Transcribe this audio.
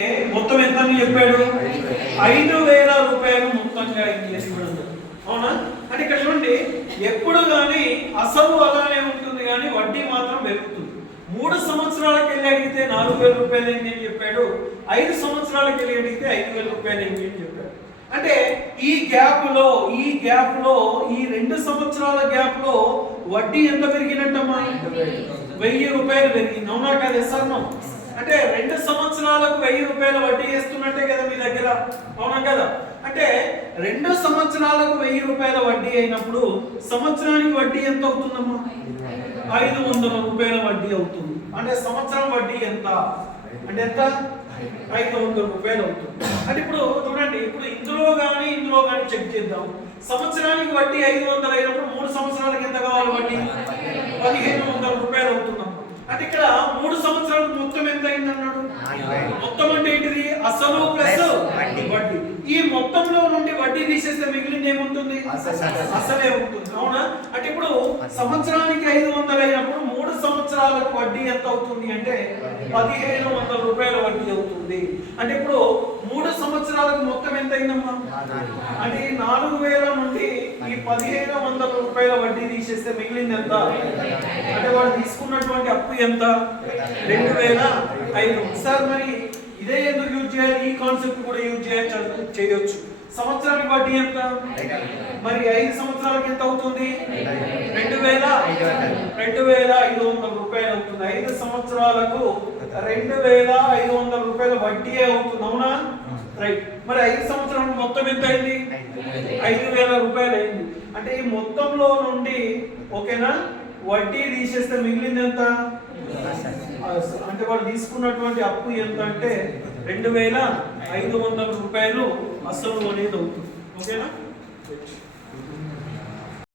మొత్తం ఎంత అని చెప్పాడు? 5,000 రూపాయలు మొత్తంగా ఇవ్వడం. అవునా? అంటే ఇక్కడ చూడండి, ఎప్పుడు కానీ అసలు అలానే ఉంటుంది కానీ వడ్డీ మాత్రం పెరుగుతుంది. 3 సంవత్సరాలకు వెళ్ళి అడిగితే 4,000 రూపాయలు ఏంటి అని చెప్పాడు. 5 సంవత్సరాలకు వెళ్ళి అడిగితే 5,000 రూపాయలు ఏంటి అని చెప్పాడు. అంటే ఈ గ్యాప్ లో ఈ 2 సంవత్సరాల గ్యాప్ లో వడ్డీ ఎంత పెరిగినట్టమ్మా? 1,000 రూపాయలు పెరిగింది. అవునా కదా? ఎస్ఆర్నో? అంటే 2 సంవత్సరాలకు 1,000 రూపాయలు వడ్డీ వేస్తున్నట్టే కదా మీ దగ్గర. అవునా కదా? అంటే 2 సంవత్సరాలకు 1,000 రూపాయల వడ్డీ అయినప్పుడు సంవత్సరానికి వడ్డీ ఎంత అవుతుందమ్మా? 500 రూపాయల వడ్డీ అవుతుంది. అంటే సంవత్సరం వడ్డీ ఎంత అంటే ఎంత? 500 రూపాయలు అవుతుంది. అంటే ఇప్పుడు చూడండి, ఇప్పుడు ఇందులో కానీ చెక్ చేద్దాం. సంవత్సరానికి వడ్డీ 500 అయినప్పుడు 3 సంవత్సరాలకి ఎంత కావాలి వడ్డీ? 1,500 రూపాయలు అవుతుందమ్మా. అంటే ఇక్కడ 3 సంవత్సరాలకు మొత్తం ఎంత అయింది అన్నాడు? మొత్తం అంటే ఏంటిది? అసలు ప్లస్ వడ్డీ. ఈ మొత్తంలో నుండి వడ్డీ తీసేస్తే మిగిలింది ఏముంటుంది? అసలే ఉంటుంది. అవునా? అంటే ఇప్పుడు సంవత్సరానికి 500 అయినప్పుడు 3 సంవత్సరాలకు వడ్డీ ఎంత అవుతుంది అంటే 1,500 రూపాయల వడ్డీ అవుతుంది. అంటే ఇప్పుడు 3 సంవత్సరాలకు మొత్తం ఎంత అయిందమ్మా? అంటే 4,000 నుండి ఈ 1,500 రూపాయల వడ్డీ తీసేస్తే మిగిలింది ఎంత? అంటే వాడు తీసుకున్నటువంటి అప్పు ఎంత? 2,500. సార్ మరి ఇదే ఎందుకు యూజ్ చేయాలి? ఈ కాన్సెప్ట్ కూడా యూజ్ చేయొచ్చు. సంవత్సరానికి వడ్డీ ఎంత? మరి 5 సంవత్సరాలకి ఎంత అవుతుంది? 2,500 రూపాయలు అవుతుంది. 5 సంవత్సరాలకు 2,500 రూపాయల వడ్డీ అవుతుంది. అవునా? రైట్. మరి 5 సంవత్సరాలకు మొత్తం ఎంత అయింది? 5,000 రూపాయలు అయింది. అంటే ఈ మొత్తంలో నుండి ఓకేనా వడ్డీ తీసేస్తే మిగిలింది ఎంత? అంటే వాడు తీసుకున్నటువంటి అప్పు ఎంత అంటే 2,500 రూపాయలు అసలు అనేది అవుతుంది. ఓకేనా?